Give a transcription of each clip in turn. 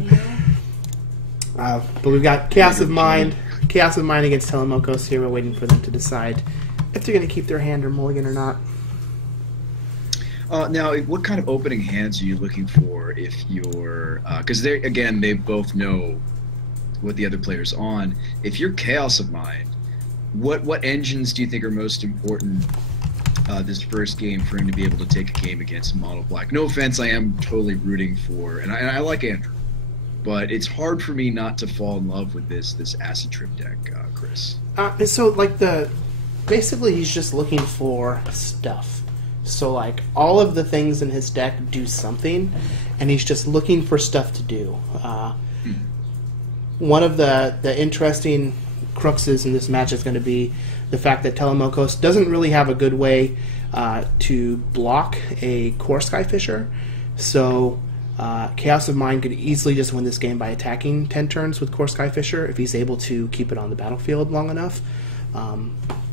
doing. But we've got Chaos of Mind against Telemokos here. We're waiting for them to decide if they're going to keep their hand or mulligan or not. Now, what kind of opening hands are you looking for if you're... Because, they both know what the other player's on. If you're Chaos of Mind, what engines do you think are most important this first game for him to be able to take a game against Mono Black? No offense, I am totally rooting for... And I like Andrew. But it's hard for me not to fall in love with this Acid Trip deck, Chris. So, like, basically he's just looking for stuff. So, like, all of the things in his deck do something, and he's just looking for stuff to do. One of the interesting cruxes in this match is going to be the fact that Telemokos doesn't really have a good way to block a Core Skyfisher. So, Chaos of Mind could easily just win this game by attacking 10 turns with Core Skyfisher if he's able to keep it on the battlefield long enough.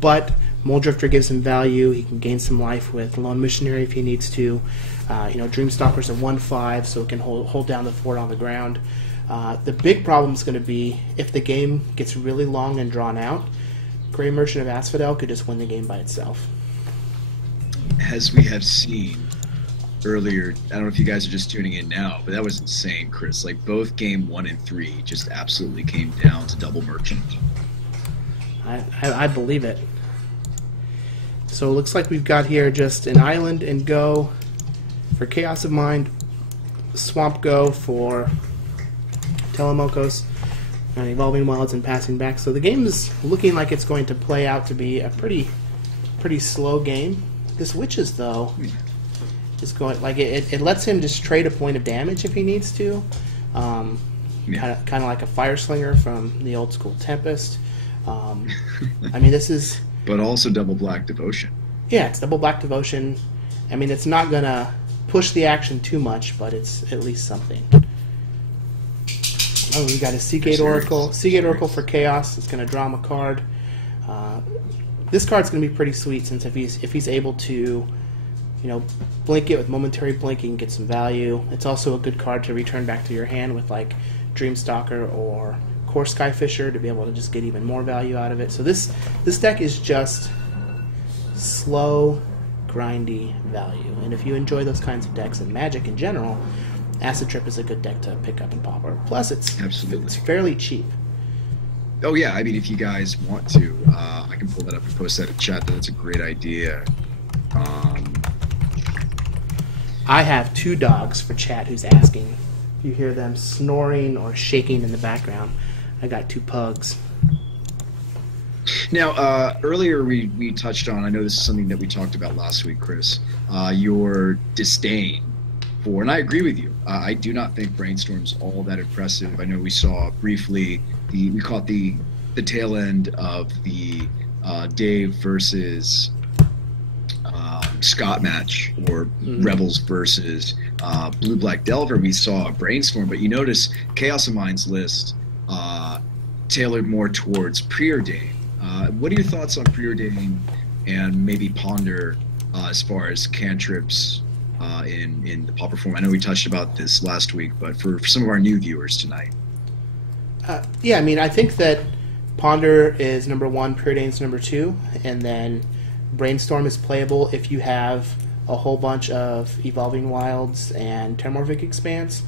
But Mole Drifter gives him value. He can gain some life with Lone Missionary if he needs to. Dreamstalker's a 1/5, so it can hold down the fort on the ground. The big problem is going to be if the game gets really long and drawn out, Grey Merchant of Asphodel could just win the game by itself. As we have seen earlier, I don't know if you guys are just tuning in now, but that was insane, Chris. Like, both game 1 and 3 just absolutely came down to double Merchant. I believe it. So it looks like we've got here just an Island and Go for Chaos of Mind, Swamp Go for Telemokos, and Evolving Wilds and Passing Back. So the game is looking like it's going to play out to be a pretty slow game. This Witches, though, is going, like, it lets him just trade a point of damage if he needs to. Kind of like a Fire Slinger from the old school Tempest. I mean, this is... But also double Black Devotion. Yeah, it's double Black Devotion. I mean, it's not going to push the action too much, but it's at least something. Oh, we got a Seagate Oracle. Seagate Oracle for Chaos. It's going to draw him a card. This card's going to be pretty sweet, since if he's able to, blink it with Momentary Blinking, get some value. It's also a good card to return back to your hand with, like, Dreamstalker or Core Skyfisher to be able to just get even more value out of it. So this deck is just slow, grindy value. And if you enjoy those kinds of decks in Magic in general, Acid Trip is a good deck to pick up in Pauper. Plus, it's fairly cheap. Oh yeah, I mean, if you guys want to, I can pull that up and post that in chat. That's a great idea. I have 2 dogs for chat who's asking. If you hear them snoring or shaking in the background, I got 2 pugs. Now, earlier we touched on, I know this is something that we talked about last week, Chris, your disdain for, and I agree with you, I do not think Brainstorm's all that impressive. I know we saw briefly, we caught the tail end of the Dave versus Scott match, or Rebels versus Blue-Black Delver. We saw a Brainstorm, but you notice Chaos of Mind's list tailored more towards Preordain. What are your thoughts on Preordain and maybe Ponder as far as cantrips in the Pauper form? I know we touched about this last week, but for some of our new viewers tonight. Yeah, I mean, I think that Ponder is number 1, Preordain's number 2, and then Brainstorm is playable if you have a whole bunch of Evolving Wilds and Terramorphic Expanse,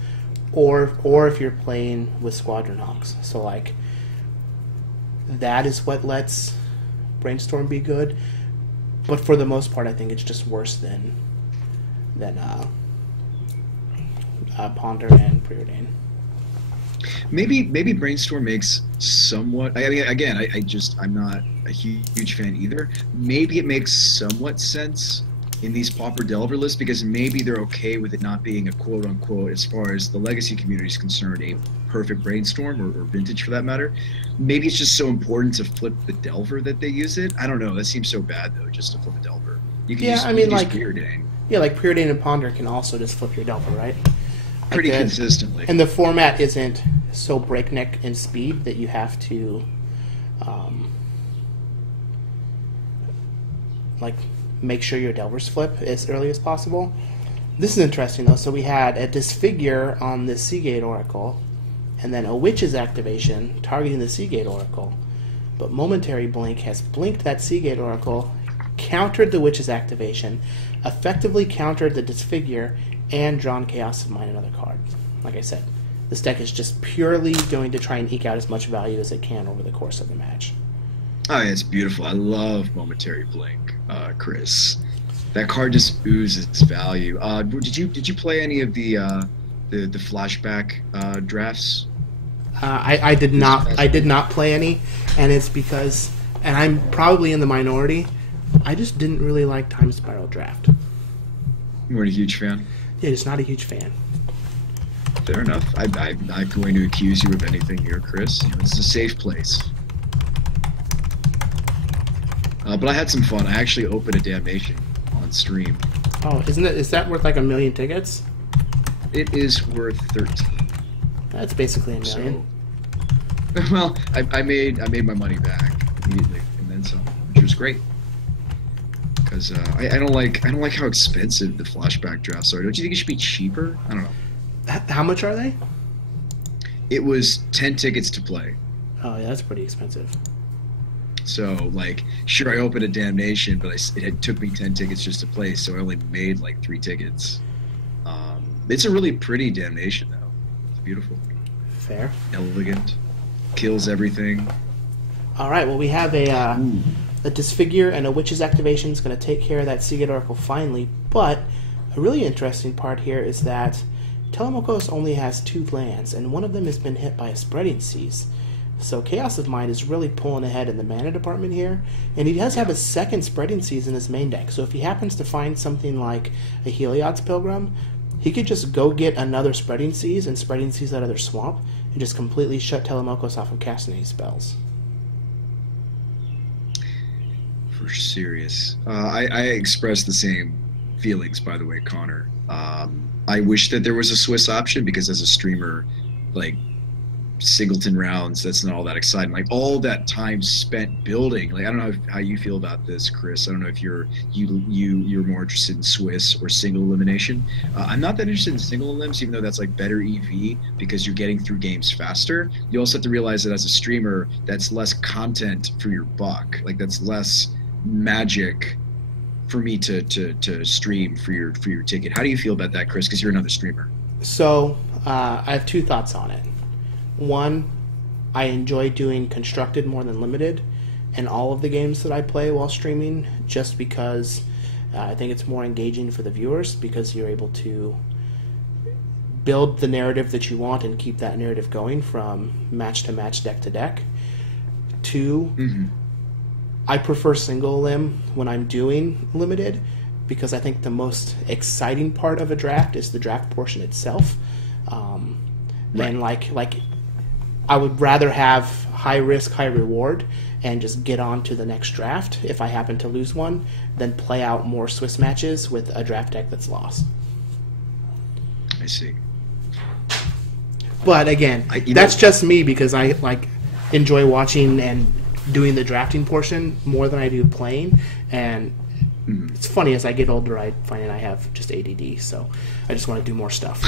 or if you're playing with Squadron Hawks. So, like, that is what lets Brainstorm be good. But for the most part, I think it's just worse than Ponder and Preordain. Maybe Brainstorm makes somewhat. I mean, again, I'm not a huge fan either. Maybe it makes somewhat sense in these Pauper Delver lists, because maybe they're okay with it not being a quote unquote, as far as the legacy community is concerned, a perfect Brainstorm or vintage for that matter. Maybe it's just so important to flip the Delver that they use it. I don't know. That seems so bad though, just to flip a Delver. You can use Preordain. Yeah, like Preordain and Ponder can also just flip your Delver, right? Pretty consistently. And the format isn't so breakneck in speed that you have to like make sure your Delvers flip as early as possible. This is interesting, though. So we had a Disfigure on the Seagate Oracle, and then a Witch's activation targeting the Seagate Oracle. But Momentary Blink has blinked that Seagate Oracle, countered the Witch's activation, effectively countered the Disfigure, and drawn Chaos of Mind another card. Like I said, this deck is just purely going to try and eke out as much value as it can over the course of the match. Oh, yeah, it's beautiful. I love Momentary Blink, Chris. That card just oozes value. Did you play any of the flashback drafts? I did not. I did not play any, and it's because, and I'm probably in the minority, I just didn't really like Time Spiral Draft. You weren't a huge fan? Yeah, just not a huge fan. Fair enough. I'm not going to accuse you of anything here, Chris. You know, this is a safe place. But I had some fun. I actually opened a Damnation on stream. Oh, is that worth like 1 million tickets? It is worth 13. That's basically 1 million. So, well, I made my money back immediately and then some, which was great. Because I don't like how expensive the flashback drafts are. Don't you think it should be cheaper? I don't know. How much are they? It was 10 tickets to play. Oh yeah, that's pretty expensive. So, like, sure, I opened a Damnation, but it took me 10 tickets just to play, so I only made, like, 3 tickets. It's a really pretty Damnation, though. It's beautiful. Fair. Elegant. Kills everything. All right, well, we have a Disfigure and a Witch's activation is going to take care of that Seagate Oracle finally, but a really interesting part here is that Telemokos only has 2 lands, and one of them has been hit by a Spreading Seas. So Chaos of Mind is really pulling ahead in the mana department here, and he does have a second Spreading Seas in his main deck. So if he happens to find something like a Heliod's Pilgrim, he could just go get another Spreading Seas and Spreading Seas that other swamp, and just completely shut Telemokos off of casting any spells. For serious. I express the same feelings, by the way, Connor. I wish that there was a Swiss option, because as a streamer, like, singleton rounds, that's not all that exciting. Like, all that time spent building, like, I don't know how you feel about this, Chris. I don't know if you're more interested in Swiss or single elimination. I'm not that interested in single elims, even though that's like better EV because you're getting through games faster. You also have to realize that as a streamer, that's less content for your buck. Like, that's less magic for me to stream for your ticket. How do you feel about that, Chris? Because you're another streamer. So I have 2 thoughts on it. One, I enjoy doing constructed more than limited in all of the games that I play while streaming, just because I think it's more engaging for the viewers, because you're able to build the narrative that you want and keep that narrative going from match to match, deck to deck. 2, I prefer single limb when I'm doing limited, because I think the most exciting part of a draft is the draft portion itself. And like I would rather have high risk, high reward, and just get on to the next draft if I happen to lose one, than play out more Swiss matches with a draft deck that's lost. I see. But again, that's just me, because I enjoy watching and doing the drafting portion more than I do playing. And it's funny, as I get older, I find I have just ADD, so I just want to do more stuff.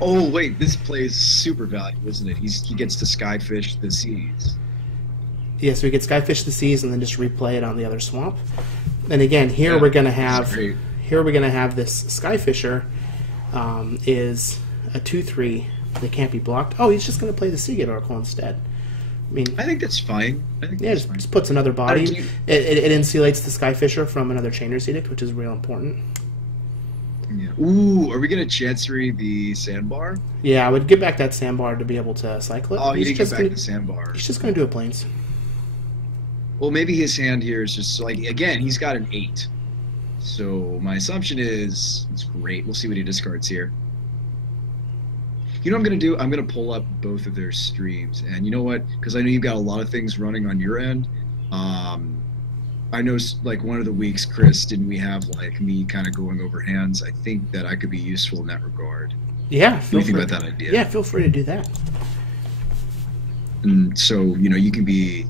Oh wait, this play is super valuable, isn't it? He gets to Skyfish the Seas. Yeah, so we get Skyfish the Seas and then just replay it on the other swamp. And again, here we're gonna have this Skyfisher is a 2/3 that can't be blocked. Oh, he's just gonna play the Seagate Oracle instead. I mean, I think that's fine. Just puts another body. It insulates the Skyfisher from another Chainer's Edict, which is real important. Yeah. Ooh, are we gonna Chancery the Sandbar? Yeah, I would give back that Sandbar to be able to cycle it. Oh, he didn't give back the Sandbar. He's just gonna do a Plains. Well, maybe his hand here is just like, again, he's got an 8. So my assumption is it's great. We'll see what he discards here. You know what I'm going to do? I'm going to pull up both of their streams. And you know what? Because I know you've got a lot of things running on your end. I know, like, one of the weeks, Chris, didn't we have, like, me kind of going over hands? I think that I could be useful in that regard. Yeah. What do you think about that idea? Yeah, feel free to do that. And so, you know, you can be...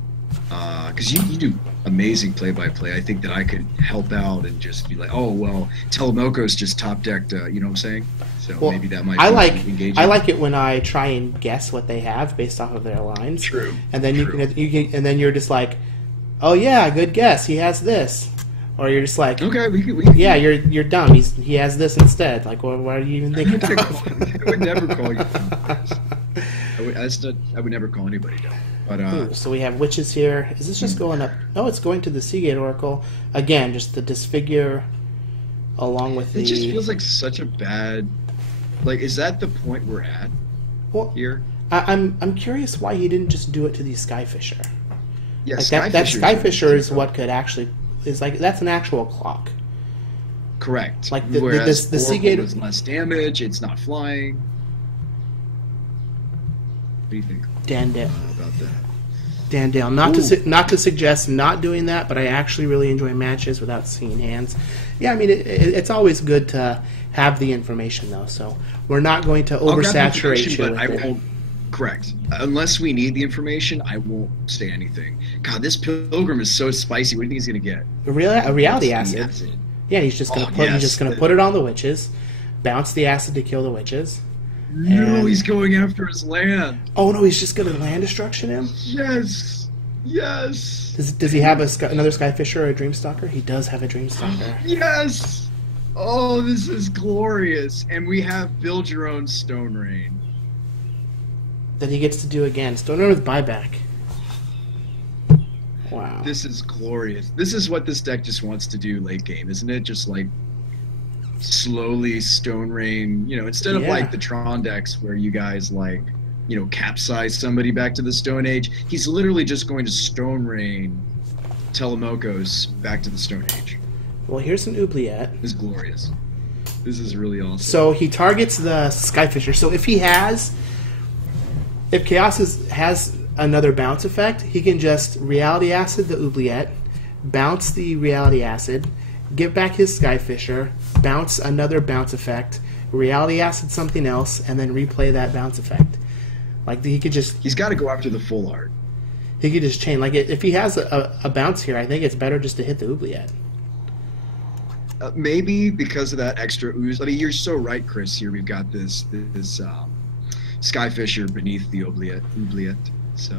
because you do amazing play-by-play. I think that I could help out and just be like, oh well, Telemokos just top decked. You know what I'm saying? So well, maybe that might. Engaging. I like it when I try and guess what they have based off of their lines. True. And then and then you're just like, oh yeah, good guess. He has this. Or you're just like, okay, yeah, you're dumb. He has this instead. Like, what are you even thinking of? I would never call you dumb. I would never call anybody dumb. But so we have witches here. Is this just going up? No, it's going to the Seagate Oracle again. Just the disfigure, along with the. It just feels like such a bad. Like, is that the point we're at? Well, here. I'm curious why he didn't just do it to the Skyfisher. Yeah, like that Skyfisher is what could actually. Is like that's an actual clock. Correct. Like the Seagate is less damage. It's not flying. What do you think? Dandale. About that? Dandale. Not to suggest not doing that, but I actually really enjoy matches without seeing hands. Yeah, I mean it's always good to have the information though. So we're not going to oversaturate you. But I won't. Correct. Unless we need the information, I won't say anything. God, this pilgrim is so spicy. What do you think he's gonna get? A reality acid. Yeah, he's just gonna put it on the witches, bounce the acid to kill the witches. No, he's going after his land. Oh no, he's just gonna land destruction him. Yes. Does he have another Skyfisher or a Dreamstalker? He does have a Dreamstalker. Yes. Oh, this is glorious. And we have build your own Stone Rain. That he gets to do again. Stone Rain with buyback. Wow. This is glorious. This is what this deck just wants to do late game, isn't it? Just like slowly Stone Rain, instead of like the Tron decks where you guys capsize somebody back to the Stone Age, he's literally just going to Stone Rain Telemokos back to the Stone Age. Well, here's an oubliette. This is glorious. This is really awesome. So he targets the Skyfisher. So if Chaos has another bounce effect, he can just Reality Acid the oubliette, bounce the Reality Acid, get back his Skyfisher, bounce another bounce effect, Reality Acid something else, and then replay that bounce effect. Like he's got to go after the full art. He could just chain. Like if he has a bounce here, I think it's better just to hit the oubliette. Maybe because of that extra ooze. I mean, you're so right, Chris. Here we've got this Skyfisher beneath the oubliette. So,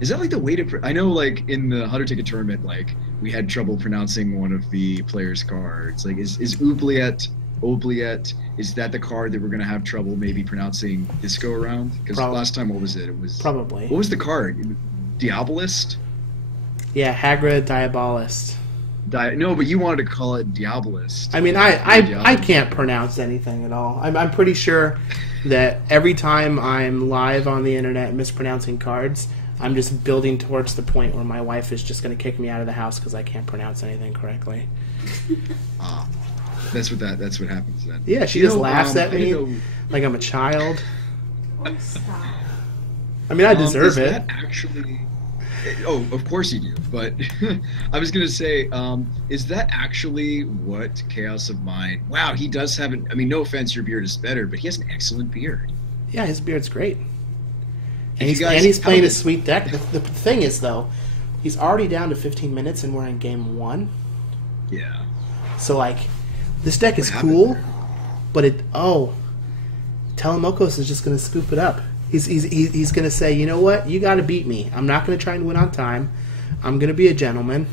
is that like the way to? I know, like in the 100 ticket tournament, like we had trouble pronouncing one of the players' cards. Like, is oubliette? Is that the card that we're gonna have trouble maybe pronouncing this go around? Because last time, what was it? It was probably. What was the card? Diabolist. Yeah, Hagra Diabolist. No, but you wanted to call it Diabolist. I mean, I can't pronounce anything at all. I'm pretty sure that every time I'm live on the internet mispronouncing cards, I'm just building towards the point where my wife is just going to kick me out of the house because I can't pronounce anything correctly. That's what happens then. Yeah, she just laughs at me like I'm a child. I mean, I deserve it. That actually... Oh, of course you do. But I was going to say, is that actually what KaosOfMind... Wow, he does have I mean, no offense, your beard is better, but he has an excellent beard. Yeah, his beard's great. And he's playing a sweet deck. The thing is, though, he's already down to 15 minutes and we're in game 1. Yeah. So, like, this deck is cool, but Telemokos is just going to scoop it up. He's going to say, you know what? You got to beat me. I'm not going to try and win on time. I'm going to be a gentleman.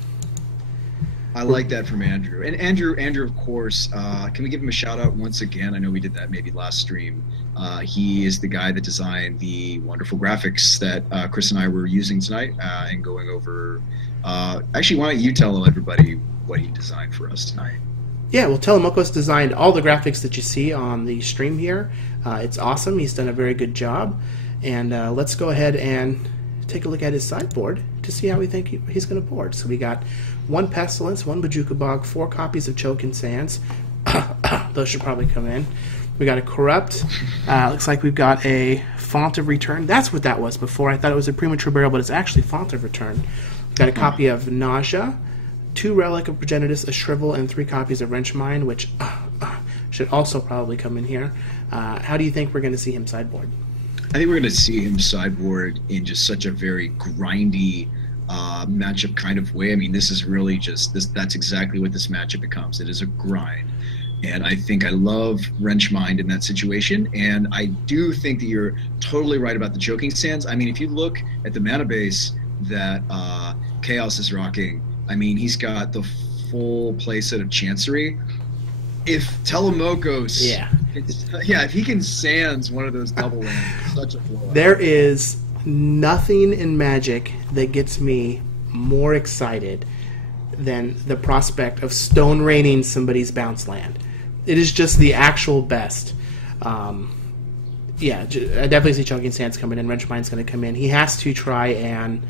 I like that from Andrew. And Andrew, of course, can we give him a shout out once again? I know we did that maybe last stream. He is the guy that designed the wonderful graphics that Chris and I were using tonight and going over. Actually, why don't you tell everybody what he designed for us tonight? Yeah, well, Telemokos designed all the graphics that you see on the stream here. It's awesome. He's done a very good job. And let's go ahead and take a look at his sideboard to see how we think he's going to board. So we got 1 Pestilence, 1 Bojuka Bog, 4 copies of Chokin Sands. Those should probably come in. We got a Corrupt. Looks like we've got a Font of Return. That's what that was before. I thought it was a Premature Burial, but it's actually Font of Return. We've got a copy of Nausea, 2 Relic of Progenitus, a Shrivel, and 3 copies of Wrenchmine, which should also probably come in here. How do you think we're going to see him sideboard? I think we're going to see him sideboard in just such a very grindy, matchup kind of way. I mean, this is really just this. That's exactly what this matchup becomes. It is a grind. And I think I love Wrenchmind in that situation. And I do think that you're totally right about the Choking Sands. I mean, if you look at the mana base that Chaos is rocking, I mean, he's got the full playset of Chancery. If Telemokos, if he can Sands one of those double lands, it's such a blowout. There is nothing in Magic that gets me more excited than the prospect of stone raining somebody's bounce land. It is just the actual best. I definitely see Choking Sands coming in. Wrenchmind's going to come in. He has to try and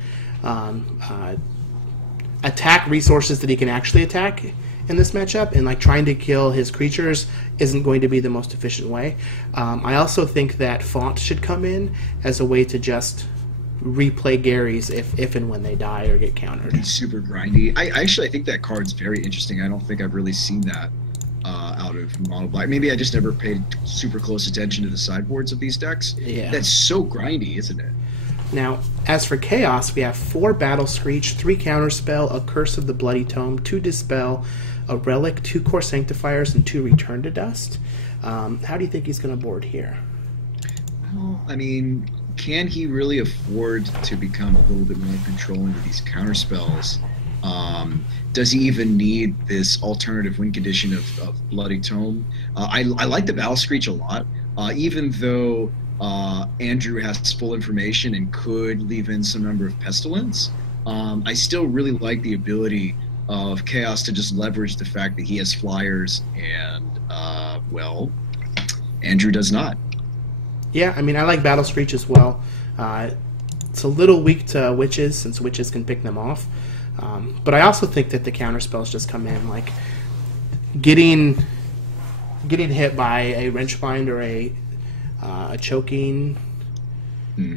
attack resources that he can actually attack in this matchup, and like trying to kill his creatures isn't going to be the most efficient way. I also think that Font should come in as a way to just replay Gary's if and when they die or get countered. He's super grindy. I think that card's very interesting. I don't think I've really seen that out of Mono Black. Maybe I just never paid super close attention to the sideboards of these decks. Yeah. That's so grindy, isn't it? Now, as for Chaos, we have 4 Battle Screech, 3 Counterspell, a Curse of the Bloody Tome, 2 Dispel, a Relic, 2 Core Sanctifiers, and 2 Return to Dust. How do you think he's going to board here? Well, I mean, can he really afford to become a little bit more controlling of these counterspells? Does he even need this alternative win condition of Bloody Tome? I like the Battle Screech a lot, even though Andrew has full information and could leave in some number of Pestilence. I still really like the ability of Chaos to just leverage the fact that he has flyers and, well, Andrew does not. Yeah, I mean, I like Battle Screech as well. It's a little weak to Witches, since Witches can pick them off. But I also think that the counter spells just come in, like getting hit by a Wrenchmind or a Choking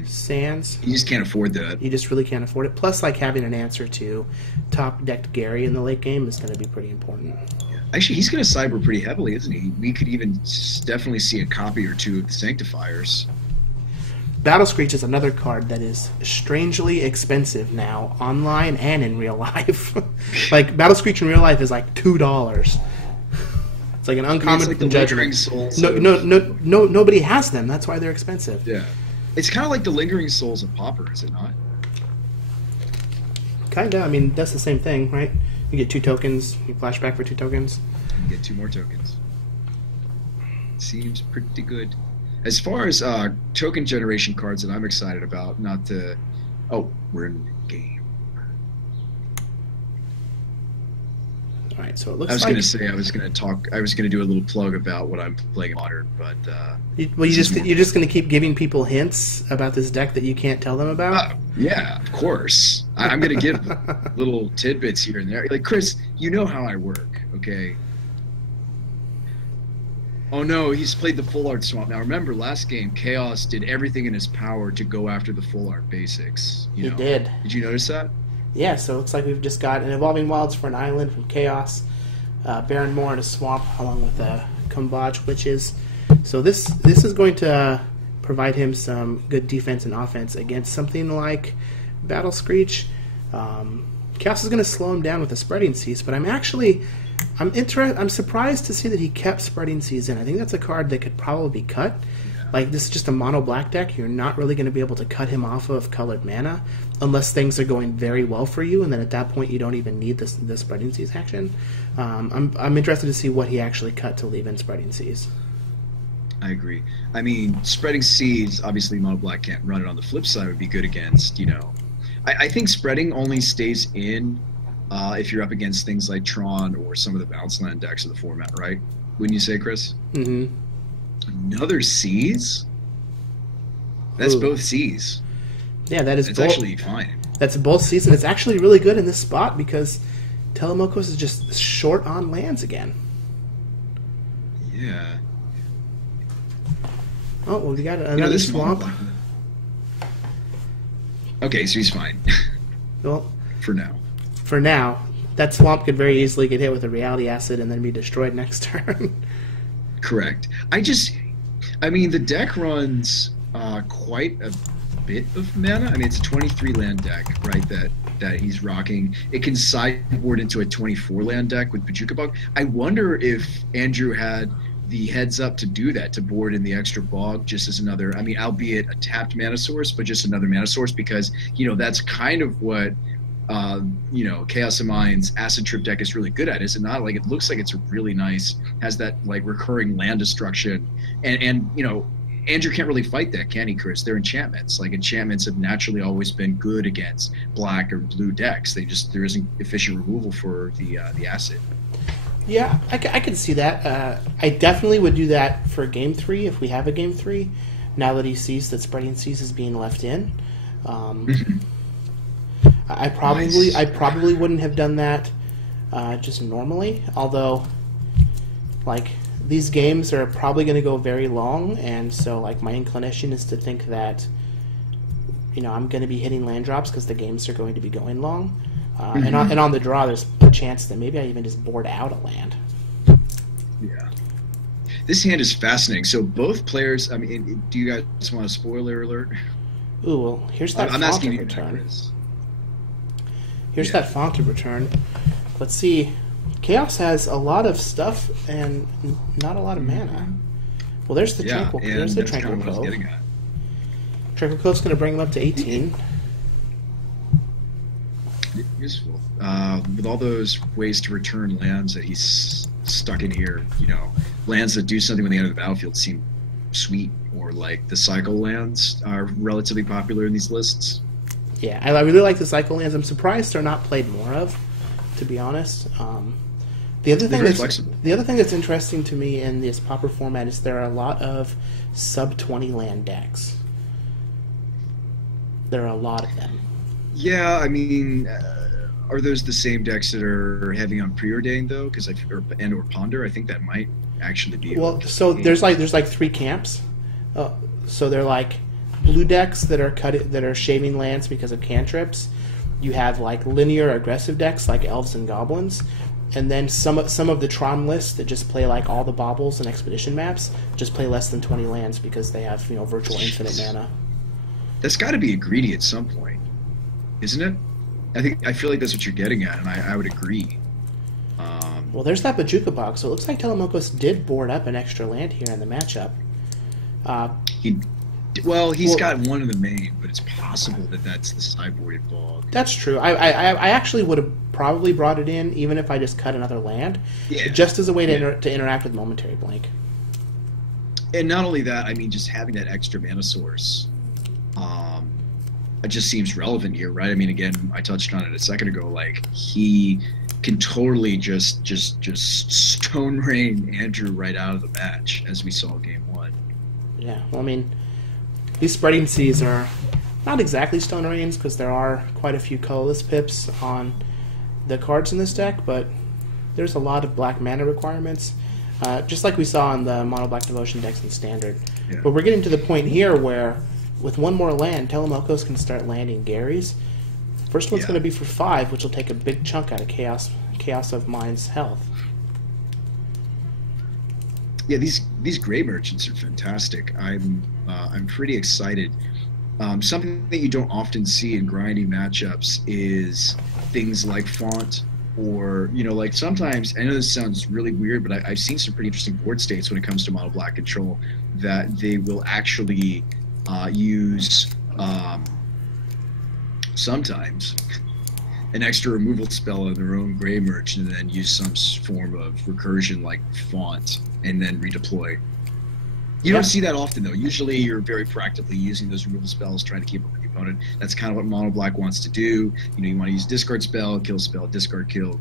Sands. You just can't afford that. You just really can't afford it. Plus, like having an answer to top decked Gary in the late game is going to be pretty important. Actually, he's going to cyber pretty heavily, isn't he? We could even definitely see a copy or two of the Sanctifiers. Battle Screech is another card that is strangely expensive now, online and in real life. Like, Battle Screech in real life is like $2. It's like an uncommon like judgment. Nobody has them. That's why they're expensive. Yeah. It's kind of like the Lingering Souls of Pauper, is it not? Kinda. I mean, that's the same thing, right? You get 2 tokens, you flashback for 2 tokens. You get 2 more tokens. Seems pretty good. As far as token generation cards that I'm excited about, not to... Oh, we're in the game. All right, so it looks I was like... going to say I was going to do a little plug about what I'm playing in Modern, but... you're just going to keep giving people hints about this deck that you can't tell them about? Yeah, of course. I'm going to give little tidbits here and there. Like, Chris, you know how I work, okay? Oh no, he's played the Full Art Swamp. Now remember, last game, Chaos did everything in his power to go after the Full Art basics. He did. Did you notice that? Yeah, so it looks like we've just got an Evolving Wilds for an island from Chaos, Baron Moor in a swamp, along with Kumbaj Witches. So this is going to provide him some good defense and offense against something like Battle Screech. Chaos is going to slow him down with the Spreading Seas, but I'm surprised to see that he kept Spreading Seas in. I think that's a card that could probably be cut. Yeah. Like, this is just a mono black deck. You're not really going to be able to cut him off of colored mana unless things are going very well for you, and then at that point you don't even need the Spreading Seas action. I'm interested to see what he actually cut to leave in Spreading Seas. I agree. I mean, Spreading Seas, obviously mono black can't run it. On the flip side would be good against, I think Spreading only stays in if you're up against things like Tron or some of the bounce land decks of the format, right? Wouldn't you say, Chris? Mm-hmm. Another Seas? That's both Seas. Yeah, that is. It's actually fine. That's both Seas, and it's actually really good in this spot because Telemokos is just short on lands again. Yeah. Oh, well, we got another swamp. Okay, so he's fine. Well, for now. For now. That swamp could very easily get hit with a Reality Acid and then be destroyed next turn. Correct. I mean, the deck runs quite a bit of mana. I mean, it's a 23 land deck, right? That he's rocking. It can sideboard into a 24 land deck with Bojuka Bog. I wonder if Andrew had the heads up to do that, to board in the extra bog just as another, I mean, albeit a tapped mana source, but just another mana source, because, you know, that's kind of what, you know, KaosOfMind's Acid Trip deck is really good at, is it not? Like, it looks like it's really nice, has that, like, recurring land destruction, and you know, Andrew can't really fight that, can he, Chris? They're enchantments. Like, enchantments have naturally always been good against black or blue decks. There isn't efficient removal for the acid. Yeah, I could see that. I definitely would do that for Game 3 if we have a Game 3, now that he sees that Spreading Seas is being left in. I probably wouldn't have done that just normally, although, like, these games are probably going to go very long, and so, like, my inclination is to think that, you know, I'm going to be hitting land drops because the games are going to be going long. And on the draw, there's a chance that maybe I even just board out a land. Yeah. This hand is fascinating. So both players, I mean, do you guys want a spoiler alert? Ooh, well, here's that I'm font asking of you, return. Chris. Here's that font of return. Let's see. Chaos has a lot of stuff and not a lot of mana. Well, there's the Tranquil. There's the Tranquil Cove. Tranquil Cove's going to bring him up to 18. Useful. With all those ways to return lands that he's stuck in here, you know, lands that do something when they enter the battlefield seem sweet, or like the cycle lands are relatively popular in these lists. Yeah, I really like the cycle lands. I'm surprised they're not played more of, to be honest. The other thing that's interesting to me in this Pauper format is there are a lot of sub 20 land decks. There are a lot of them. Yeah, I mean, are those the same decks that are heavy on preordained though? Because or ponder, I think that might actually be. Well, so there's like three camps. So they're like blue decks that are shaving lands because of cantrips. You have like linear aggressive decks like elves and goblins, and then some of the Tron lists that just play like all the baubles and expedition maps just play less than 20 lands because they have, you know, virtual infinite mana. That's got to be a greedy at some point, isn't it? I feel like that's what you're getting at, and I would agree. Well, there's that Bojuka box, so it looks like Telemokos did board up an extra land here in the matchup. He's got one in the main, but it's possible that that's the sideboarded bog. That's true. I actually would have probably brought it in, even if I just cut another land, just as a way to interact with Momentary Blink. And not only that, I mean, just having that extra mana source, it just seems relevant here, right? I mean, again, I touched on it a second ago. Like, he can totally just stone rain Andrew right out of the match, as we saw game 1. Yeah, well, I mean, these Spreading Seas are not exactly stone rains because there are quite a few colorless pips on the cards in this deck, but there's a lot of black mana requirements, just like we saw in the mono black devotion decks in Standard. Yeah. But we're getting to the point here where, with one more land, Telemokos can start landing Garys. First one's going to be for 5, which will take a big chunk out of KaosOfMind's health. Yeah, these gray merchants are fantastic. I'm pretty excited. Something that you don't often see in grinding matchups is things like font, or, you know, like sometimes, I know this sounds really weird, but I've seen some pretty interesting board states when it comes to mono black control, that they will actually use sometimes an extra removal spell on their own gray merchant, and then use some form of recursion like font, and then redeploy. You don't see that often, though. Usually you're very proactively using those removal spells, trying to keep up with the opponent. That's kind of what mono black wants to do. You know, you want to use discard spell, discard, kill,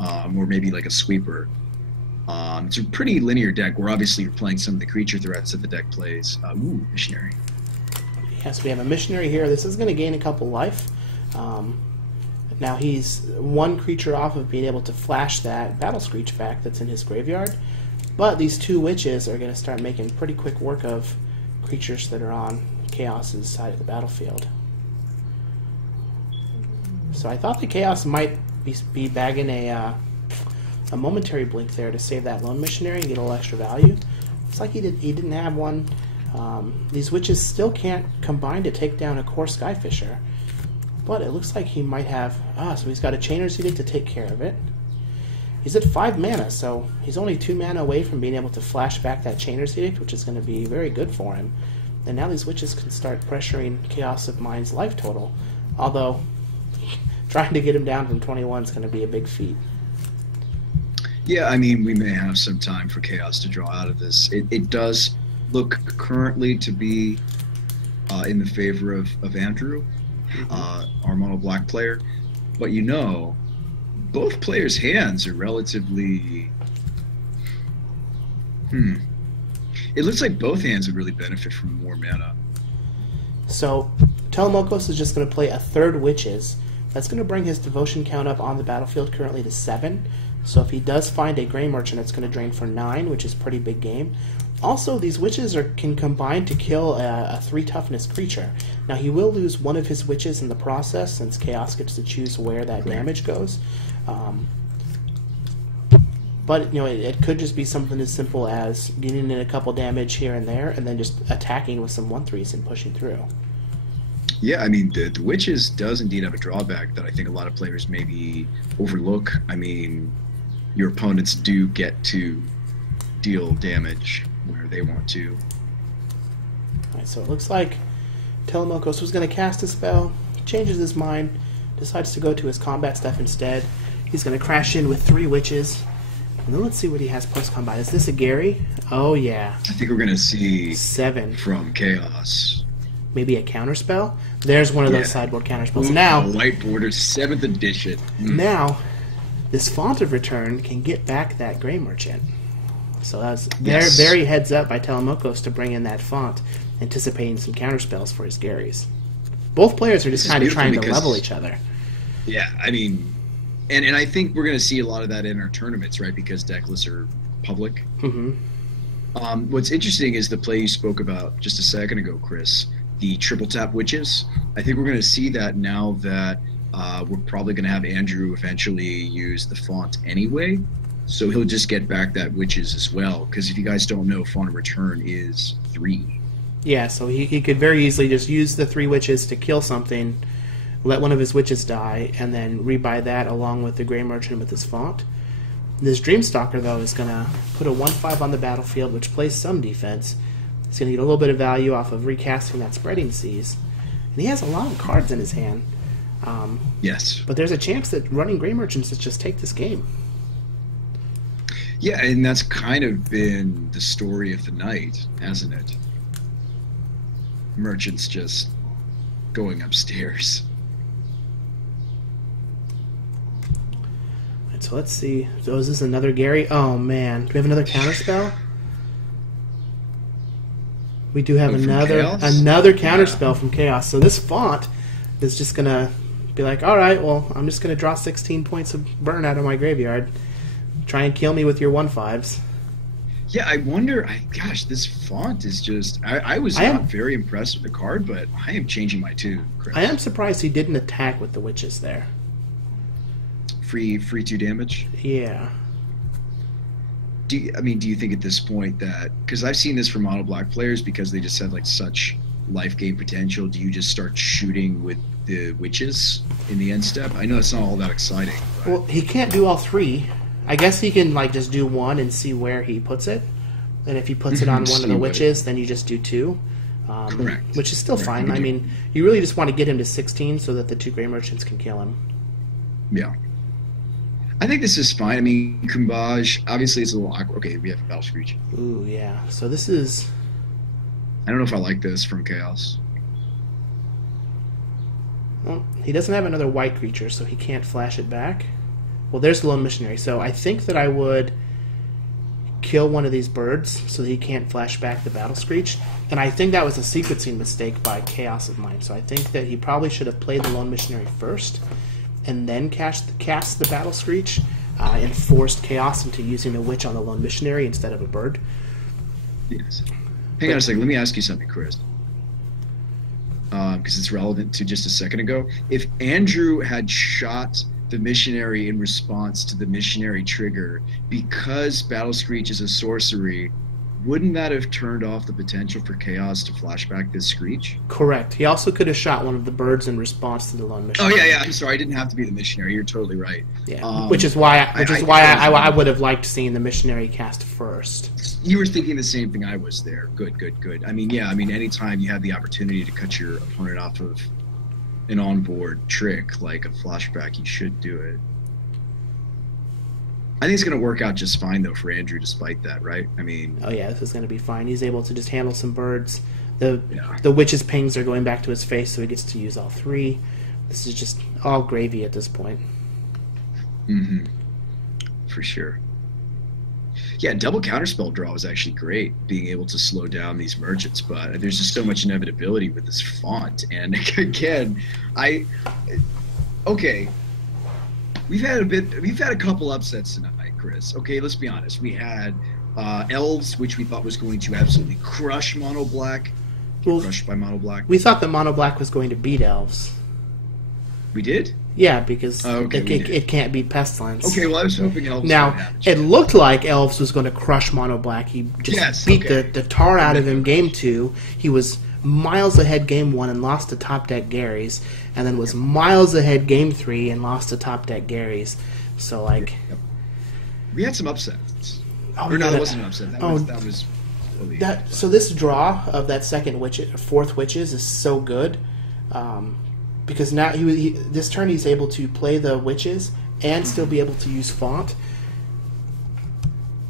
or maybe like a sweeper. It's a pretty linear deck where obviously you're playing some of the creature threats that the deck plays. Missionary. Yes, we have a Missionary here. This is going to gain a couple life. Now he's one creature off of being able to flash that Battle Screech back that's in his graveyard. But these 2 witches are going to start making pretty quick work of creatures that are on Chaos's side of the battlefield. So I thought the Chaos might be bagging a Momentary Blink there to save that Lone Missionary and get a little extra value. Looks like he didn't have one. These witches still can't combine to take down a core Skyfisher, but it looks like he might have... so he's got a Chainer's Edict to take care of it. He's at 5 mana, so he's only 2 mana away from being able to flash back that Chainer's Edict, which is going to be very good for him. And now these witches can start pressuring KaosOfMind's life total, although trying to get him down from 21 is going to be a big feat. Yeah, I mean, we may have some time for Chaos to draw out of this. It does look currently to be in the favor of Andrew, our mono black player. But you know, both players' hands are relatively... It looks like both hands would really benefit from more mana. So, Telemokos is just going to play a 3rd Witches. That's going to bring his devotion count up on the battlefield currently to 7. So if he does find a Grey Merchant, it's going to drain for 9, which is a pretty big game. Also, these witches can combine to kill a 3 toughness creature. Now, he will lose one of his witches in the process, since Chaos gets to choose where that damage goes. But, you know, it could just be something as simple as getting in a couple damage here and there, and then just attacking with some 1/3s and pushing through. Yeah, I mean, the Witches does indeed have a drawback that I think a lot of players maybe overlook. I mean, your opponents do get to deal damage where they want to. Alright, so it looks like Telemokos was going to cast a spell, changes his mind, decides to go to his combat stuff instead. He's going to crash in with 3 witches. And then let's see what he has post-combat. Is this a Gary? Oh, yeah. I think we're going to see 7 from Chaos. Maybe a counterspell? There's one of those sideboard counterspells. Now, Light Border 7th edition. Now, this Font of Return can get back that Grey Merchant. So that's very heads up by Telemokos to bring in that Font, anticipating some counterspells for his Garys. Both players are just kind of trying to level each other. Yeah, I mean, and I think we're going to see a lot of that in our tournaments, right? Because deck lists are public. What's interesting is the play you spoke about just a second ago, Chris, the triple tap witches. I think we're going to see that now that we're probably going to have Andrew eventually use the Font anyway. So he'll just get back that witches as well. Because if you guys don't know, Font of Return is 3. Yeah, so he could very easily just use the 3 witches to kill something, let one of his witches die, and then rebuy that along with the Grey Merchant with his Font. This Dreamstalker, though, is going to put a 1/5 on the battlefield, which plays some defense. He's going to get a little bit of value off of recasting that Spreading Seas. And he has a lot of cards in his hand. Yes. But there's a chance that running Grey Merchants to just take this game. Yeah, and that's kind of been the story of the night, hasn't it? Merchants just going upstairs. Right, so let's see. So is this another Gary? Oh, man. Do we have another counterspell? We do have another counterspell from Chaos. So this Font is just going to be like, all right, well, I'm just going to draw 16 points of burn out of my graveyard. Try and kill me with your 1/5s. Yeah, I wonder. Gosh, this Font is just... I was not very impressed with the card, but I am changing my tune, Chris. I am surprised he didn't attack with the witches there. Free 2 damage? Yeah. Do you think at this point that... Because I've seen this from mono black players because they just had like such life gain potential. Do you just start shooting with the witches in the end step? I know it's not all that exciting. But... Well, he can't do all 3. I guess he can like just do 1 and see where he puts it. And if he puts it on one of the witches, then you just do 2. Correct. Which is still fine. I mean, you really just want to get him to 16 so that the 2 Grey Merchants can kill him. Yeah. I think this is fine. I mean, Kumbaj, obviously it's a little awkward. Okay, we have Battle Screech. Ooh, yeah. So this is... I don't know if I like this from Chaos. Well, he doesn't have another white creature, so he can't flash it back. Well, there's the Lone Missionary. So I think that I would kill one of these birds so that he can't flash back the Battle Screech. And I think that was a sequencing mistake by KaosOfMind. So I think that he probably should have played the Lone Missionary first and then cast the Battle Screech and forced Chaos into using a witch on the Lone Missionary instead of a bird. Yes. Hang on a second. Let me ask you something, Chris. Because it's relevant to just a second ago. If Andrew had shot the missionary in response to the missionary trigger, because Battle Screech is a sorcery, wouldn't that have turned off the potential for Chaos to flashback this Screech? Correct. He also could have shot one of the birds in response to the lone Oh missionary. yeah. I'm sorry, I didn't have to be the missionary. You're totally right. Yeah, which is why I would have liked seeing the missionary cast first. You were thinking the same thing I was there. Good. I mean, yeah. I mean, anytime you have the opportunity to cut your opponent off of an onboard trick like a flashback, you should do it. I think it's going to work out just fine, though, for Andrew, despite that, right? I mean... Oh, yeah, this is going to be fine. He's able to just handle some birds. The witch's pings are going back to his face, so he gets to use all three. This is just all gravy at this point. Mm-hmm. For sure. Yeah, double counterspell draw is actually great, being able to slow down these merchants, but there's just so much inevitability with this font. And, again, Okay... We've had a couple upsets tonight, Chris. Okay, let's be honest. We had Elves, which we thought was going to absolutely crush Mono Black. Crushed by Mono Black. We thought that Mono Black was going to beat Elves. We did? Yeah, because it can't beat Pestilence. Okay, well, I was hoping Elves Now, would have it looked like Elves was going to crush Mono Black. He just beat the tar out of him game 2. He was miles ahead game 1 and lost to Top Deck Gary's, and then was miles ahead game 3 and lost to Top Deck Gary's. So, like... Yep. We had some upsets. Oh, or no, that wasn't an upset. That was so this draw of that fourth Witches is so good, because now this turn he's able to play the Witches and still be able to use Font.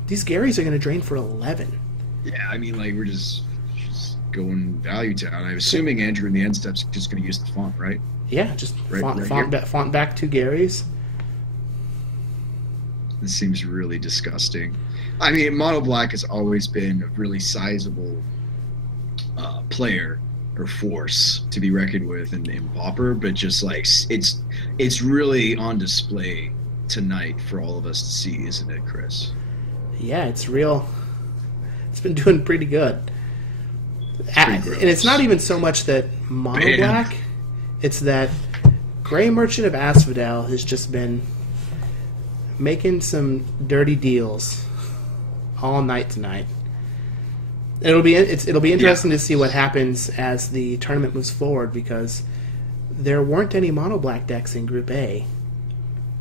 These Garys are going to drain for 11. Yeah, I mean, like, we're just going value town. I'm assuming Andrew in the end step's just going to use the font, right? Yeah, just font back 2 Garys. This seems really disgusting. I mean, Mono Black has always been a really sizable player or force to be reckoned with in Pauper, but just like it's really on display tonight for all of us to see, isn't it, Chris? Yeah, it's real. It's been doing pretty good. And it's not even so much that Mono Black, it's that Grey Merchant of Asphodel has just been making some dirty deals all night tonight. It'll be interesting to see what happens as the tournament moves forward, because there weren't any Mono Black decks in Group A.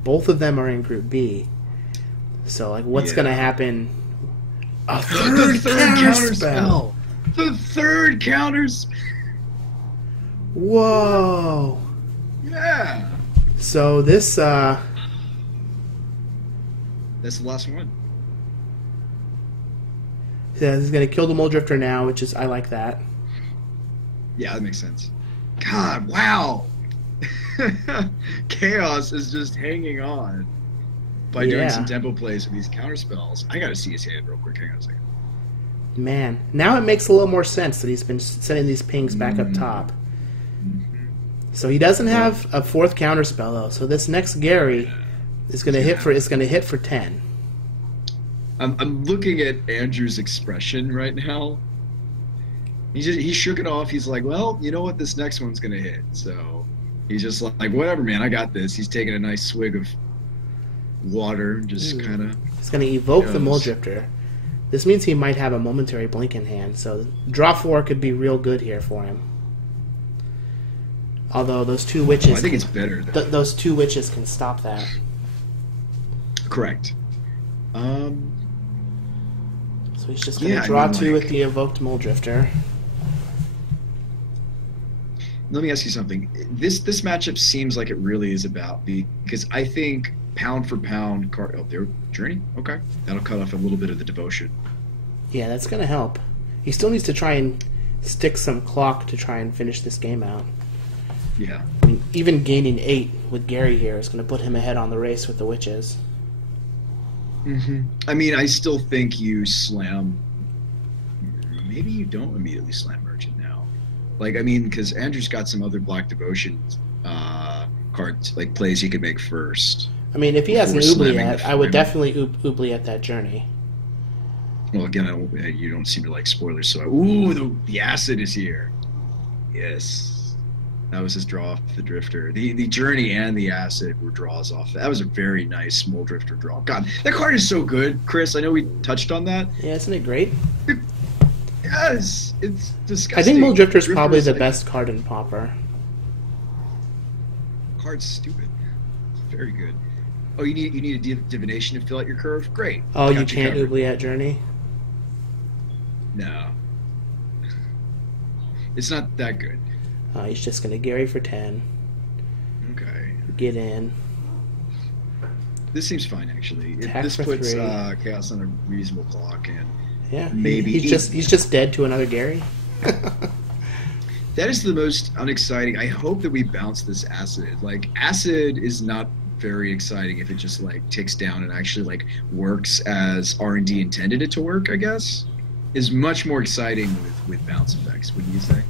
Both of them are in Group B. So, like, what's going to happen? A third counterspell! The third counters. Whoa. Yeah. So this that's the last one. Yeah, he's gonna kill the Mole Drifter now, which is I like that. Yeah, that makes sense. God, wow. Chaos is just hanging on by doing some tempo plays with these counter spells. I gotta see his hand real quick. Hang on a second. Man, now it makes a little more sense that he's been sending these pings back up top. So he doesn't have a fourth counterspell though. So this next Gary is going to hit for 10. I'm looking at Andrew's expression right now. He shook it off. He's like, well, you know what? This next one's going to hit. So he's just like, whatever, man. I got this. He's taking a nice swig of water, just kind of. He's going to evoke the Mole Drifter. This means he might have a momentary blink in hand, so draw 4 could be real good here for him. Although those 2 witches, I think it's better. Those 2 witches can stop that. Correct. So he's just going to draw 2 with the evoked Mole Drifter. Let me ask you something. This matchup seems like it really is about because I think pound for pound card. Oh, there, Journey. Okay, that'll cut off a little bit of the devotion. Yeah, that's going to help. He still needs to try and stick some clock to try and finish this game out. Yeah. I mean, even gaining 8 with Gary here is going to put him ahead on the race with the witches. Mm-hmm. I mean, I still think you slam. Maybe you don't immediately slam Merchant now. Like, I mean, because Andrew's got some other Black Devotion cards, like plays he could make first. I mean, if he has an oubliette, I would definitely oubliette that Journey. Well, again, you don't seem to like spoilers, so ooh, the acid is here. Yes. That was his draw off the Drifter. The Journey and the Acid were draws off. That was a very nice Mole Drifter draw. God, that card is so good, Chris. I know we touched on that. Yeah, isn't it great? Yes, it's disgusting. I think Mole Drifter is probably the best card in Pauper. Card's stupid. Very good. Oh, you need a divination to fill out your curve? Great. Oh, you can't Oubliette Journey? No. It's not that good. He's just going to Gary for 10. Okay. Get in. This seems fine, actually. This For puts 3. Chaos on a reasonable clock, and yeah, maybe he's just dead to another Gary. That is the most unexciting. I hope that we bounce this Acid. Like, Acid is not very exciting if it just like ticks down and actually like works as R&D intended it to work. I guess is much more exciting with bounce effects. Wouldn't you say?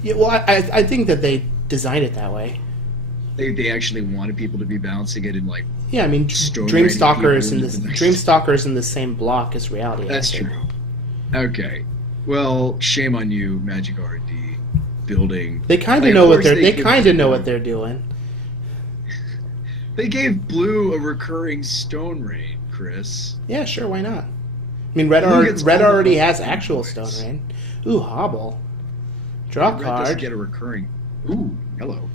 Yeah, well, I think that they designed it that way. They actually wanted people to be bouncing it in like. Yeah, I mean, Dreamstalker's in the same block as Reality. That's true. Okay, well, shame on you, Magic R&D building. They kind of know what they're doing. They gave Blue a recurring Stone Rain, Chris. Yeah, sure, why not? I mean, Red already has actual Stone Rain. Ooh, Hobble. Draw Red card. doesn't get a recurring. Ooh, hello.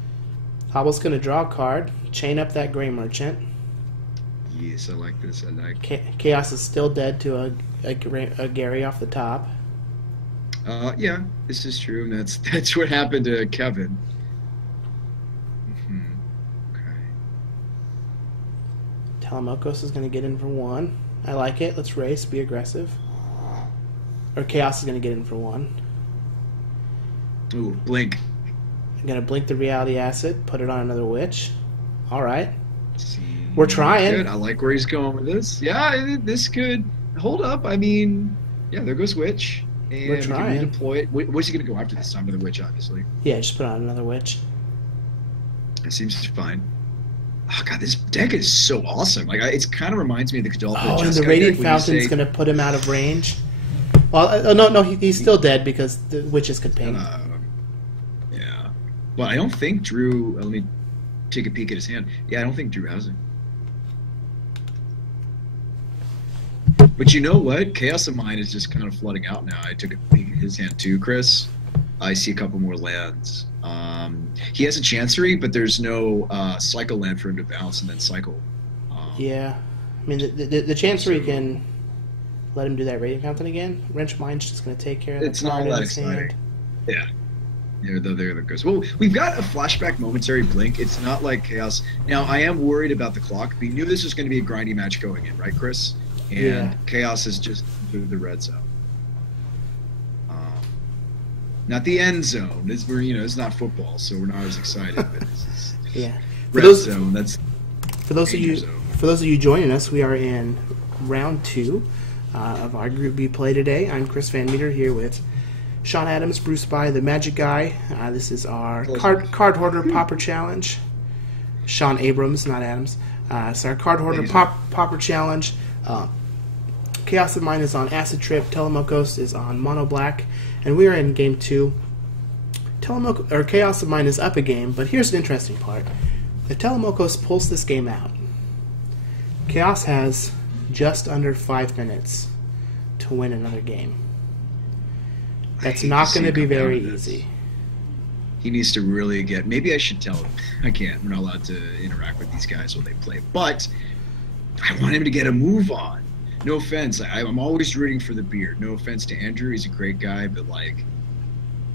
Hobble's going to draw a card, chain up that Gray Merchant. Yes, I like this. I like. Chaos is still dead to a Gary off the top. Yeah, this is true. And that's what happened to Kevin. Okay. Telemokos is going to get in for 1. I like it. Let's race. Be aggressive. Or Chaos is going to get in for 1. Ooh, blink. I'm going to blink the Reality Acid, put it on another Witch. All right. We're trying. Good. I like where he's going with this. Yeah, this could hold up. I mean, yeah, there goes Witch. And we're trying. We can redeploy it. What's he going to go after this time with the Witch, obviously? Yeah, just put on another Witch. It seems fine. Oh, God, this deck is so awesome. Like, it kind of reminds me of the Godolphin. Oh, and the Radiant Fountain's going to put him out of range. Well, no, he's still dead because the Witches could ping. Yeah. Well, I don't think Drew... let me take a peek at his hand. Yeah, I don't think Drew has it. But you know what? Chaos of Mind is just kind of flooding out now. I took a peek at his hand too, Chris. I see a couple more lands. He has a Chancery, but there's no cycle land for him to bounce and then cycle. Yeah. I mean, the Chancery can let him do that Radiant Fountain again. Wrench Mind's just going to take care of it's not that exciting. Yeah. There it goes. Well, we've got a flashback momentary blink. It's not like Chaos. Now, I am worried about the clock. We knew this was going to be a grindy match going in, right, Chris? And yeah. Chaos is just the red zone. Not the end zone. It's not football, so we're not as excited. But this is yeah. Red zone. That's for those of you joining us. We are in round 2 of our Group B play today. I'm Chris VanMeter here with Sean Adams, BrewSpytheMagicGuy. This is our Cardhoarder Pauper Challenge. Sean Abrams, not Adams. It's our Cardhoarder Pauper Challenge. Chaos of Mind is on Acid Trip. Telemokos is on Mono Black. And we are in Game 2. Chaos of Mind is up a game, but here's the interesting part. If Telemokos pulls this game out, Chaos has just under 5 minutes to win another game. That's not going to be very easy. He needs to really get... Maybe I should tell him. I can't. We're not allowed to interact with these guys when they play. But I want him to get a move on. No offense. I'm always rooting for the beard. No offense to Andrew. He's a great guy. But, like,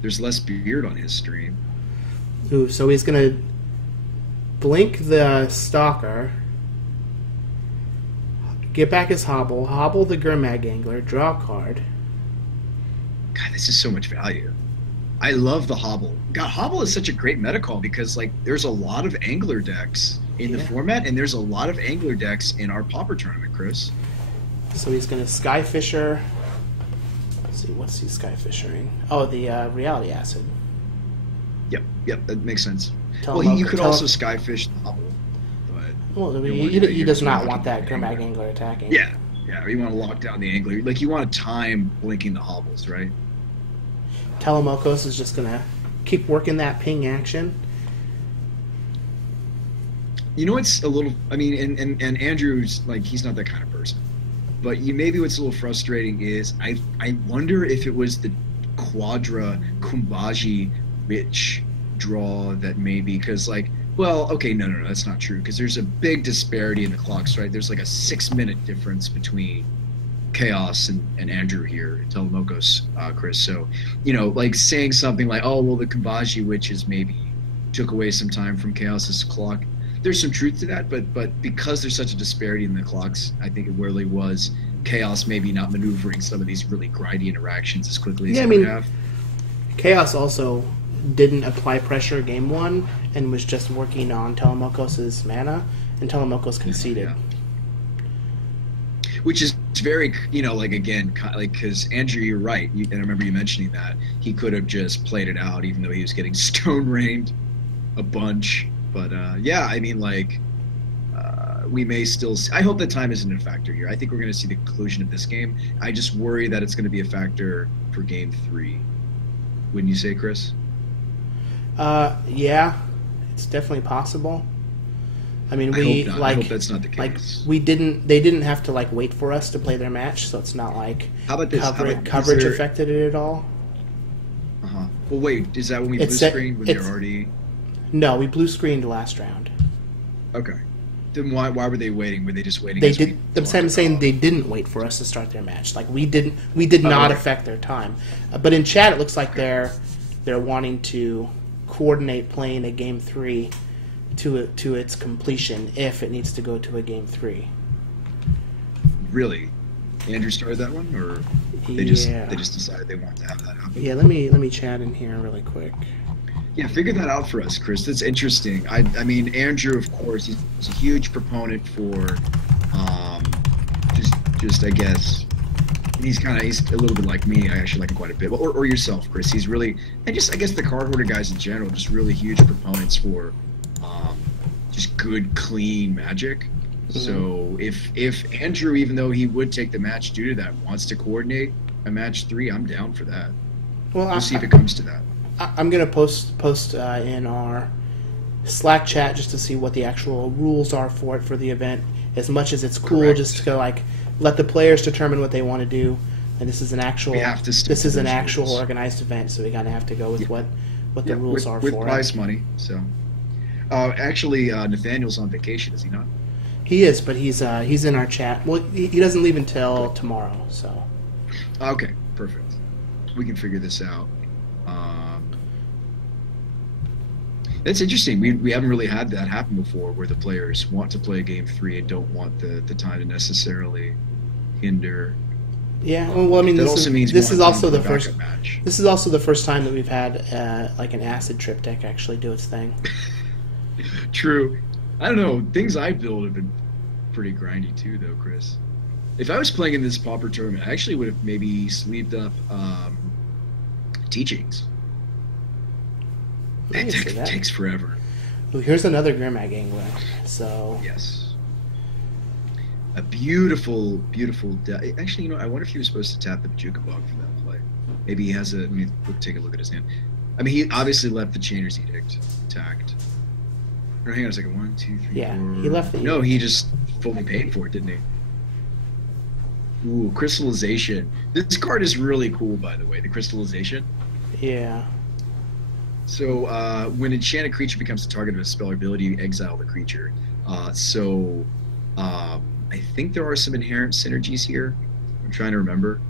there's less beard on his stream. Ooh, so he's going to blink the Stalker, get back his hobble the Gurmag Angler, draw a card. God, this is so much value. I love the hobble. God, hobble is such a great meta call because, like, there's a lot of angler decks in the format, and there's a lot of angler decks in our Pauper tournament, Chris. So he's going to Skyfisher. Let's see, what's he Skyfishing? Oh, the Reality Acid. Yep, that makes sense. You could also Skyfish the hobble. But he does not want that Gurmag Angler attacking. Yeah, you want to lock down the angler. Like, you want to time blinking the hobbles, right? Telemokos is just going to keep working that ping action. You know, it's a little. I mean, and Andrew's like he's not that kind of person. But maybe what's a little frustrating is I wonder if it was the Quadra Kumbaji Rich draw that maybe because like. Well, okay, no, that's not true because there's a big disparity in the clocks, right? There's like a 6-minute difference between Chaos and Andrew here, Telemokos, Chris. So, you know, like saying something like, oh, well, the Kambaji witches maybe took away some time from Chaos's clock. There's some truth to that, but because there's such a disparity in the clocks, I think it really was Chaos maybe not maneuvering some of these really grindy interactions as quickly as he would have. Chaos also didn't apply pressure game 1 and was just working on Telemokos' mana, and Telemokos conceded. Yeah. Which is very, you know, like again, like because Andrew, you're right, and I remember you mentioning that he could have just played it out, even though he was getting stone rained a bunch. But yeah, I mean, like we may still. I hope that time isn't a factor here. I think we're going to see the conclusion of this game. I just worry that it's going to be a factor for game 3. Wouldn't you say, Chris? Yeah, it's definitely possible. I mean, I hope that's not the case. Like they didn't have to like wait for us to play their match, so it's not like how about this? Coverage affected it at all. Well, wait, is that when we blue screened when they're already? No, we blue screened last round. Okay, then why were they waiting? Were they just waiting? They did. I'm saying they didn't wait for us to start their match. Like we did not affect their time. But in chat, it looks like they're wanting to coordinate playing a game 3 to its completion if it needs to go to a game 3. Really? Andrew started that one, or they just decided they want to have that happen? Yeah, let me chat in here really quick. Yeah, figure that out for us, Chris. That's interesting. I mean, Andrew, of course, he's a huge proponent for just I guess he's a little bit like me. I actually like him quite a bit. Or yourself, Chris. He's really, and just I guess the Cardhoarder guys in general, just really huge proponents for just good, clean Magic. Mm-hmm. So if Andrew, even though he would take the match due to that, wants to coordinate a match 3, I'm down for that. Well, we'll see if it comes to that. I'm gonna post in our Slack chat just to see what the actual rules are for the event. As much as it's cool, just to like let the players determine what they want to do, and this is an actual rules. Organized event, so we gotta have to go with what the rules are with for prize money. So, actually, Nathaniel's on vacation, is he not? He is, but he's in our chat. Well, he doesn't leave until tomorrow, so. Okay, perfect. We can figure this out. That's interesting. We haven't really had that happen before, where the players want to play game 3 and don't want the time to necessarily hinder. Yeah, well, I mean, this is also the first match. This is also the first time that we've had like an acid trip deck actually do its thing. True. I don't know. Things I build have been pretty grindy too, though, Chris. If I was playing in this Pauper tournament, I actually would have maybe sleeved up teachings. It takes forever. Ooh, here's another Grimag Angler. So yes, a beautiful, beautiful. Actually, you know, I wonder if he was supposed to tap the Bajuka Bog for that play. Maybe he has a. Let me take a look at his hand. I mean, he obviously left the Chainer's Edict intact. Or hang on a second. 1, 2, 3, 4. He left the. No, he just fully paid for it, didn't he? Ooh, Crystallization. This card is really cool, by the way. The Crystallization. Yeah. So when enchanted creature becomes the target of a spell or ability, you exile the creature. I think there are some inherent synergies here. I'm trying to remember.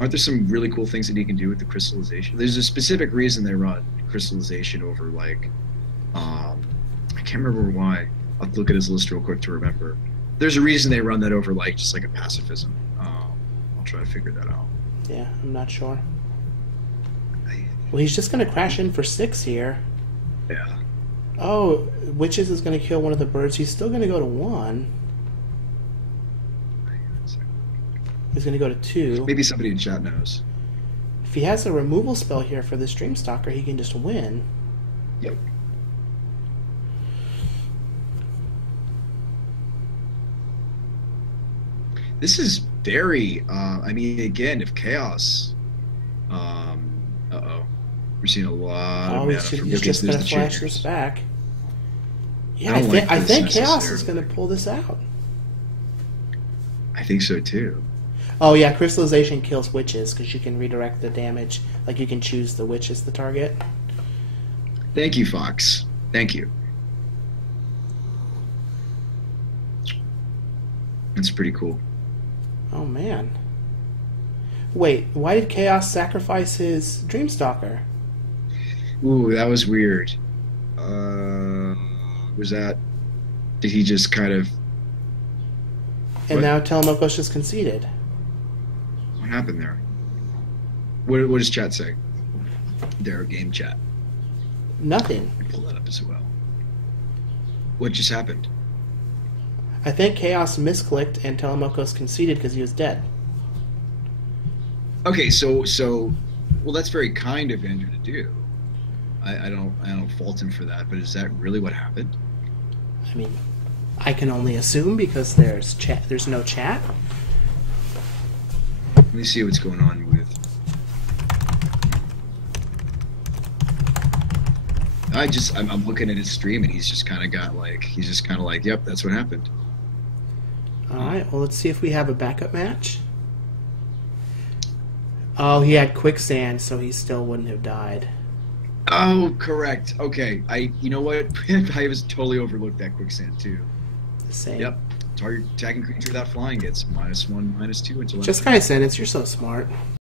Aren't there some really cool things that you can do with the crystallization? There's a specific reason they run crystallization over like I can't remember why. I'll have to look at his list real quick to remember. There's a reason they run that over like just like a pacifism. I'll try to figure that out. Yeah, I'm not sure. Well, he's just going to crash in for 6 here. Yeah. Oh, Witches is going to kill one of the birds. He's still going to go to 1. He's going to go to 2. Maybe somebody in chat knows. If he has a removal spell here for this Dreamstalker, he can just win. Yep. This is very, I mean, again, if Chaos, uh-oh. We're seeing a lot of Oh, mana he's from just going to flash chairs. this back. Yeah, I don't like I this think Chaos is necessarily. going to pull this out. I think so too. Oh yeah, crystallization kills witches because you can redirect the damage. Like you can choose the witch as the target. Thank you, Fox. Thank you. That's pretty cool. Oh man. Wait, why did Chaos sacrifice his Dreamstalker? Ooh, that was weird. Was that? Did he just kind of? And What? now Telemokos just conceded. What happened there? What does chat say? Their game chat. Nothing. Let me pull that up as well. What just happened? I think Chaos misclicked and Telemokos conceded because he was dead. Okay, so well, that's very kind of Andrew to do. I don't fault him for that, but is that really what happened? I mean, I can only assume because there's no chat. Let me see what's going on with. I'm looking at his stream and he's just kind of like, yep, that's what happened. All right, well, let's see if we have a backup match. Oh, he had quicksand, so he still wouldn't have died. Oh, correct. Okay, you know what? I was totally overlooked that quicksand too. Same. Yep. Target attacking creature without flying gets -1, -2 until. Just kind of sentence. You're so smart.